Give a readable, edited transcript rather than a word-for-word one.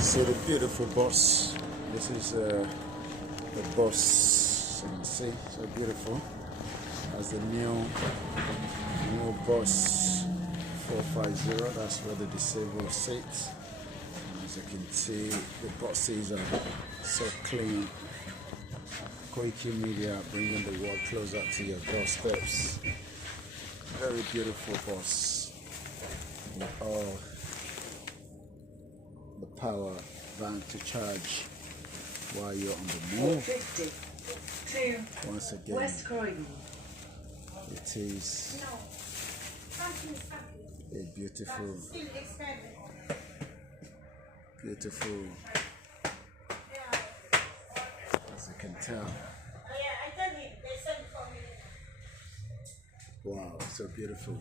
So the beautiful bus. This is the bus. You can see, so beautiful. As the new bus 450. That's where the disabled sit. As you can see, the buses are so clean. Croydon Media bringing the world closer to your doorsteps. Very beautiful bus with all the power bank to charge while you're on the move. 50 to Once again, West Croydon. it is a beautiful, as you can tell. Wow, so beautiful.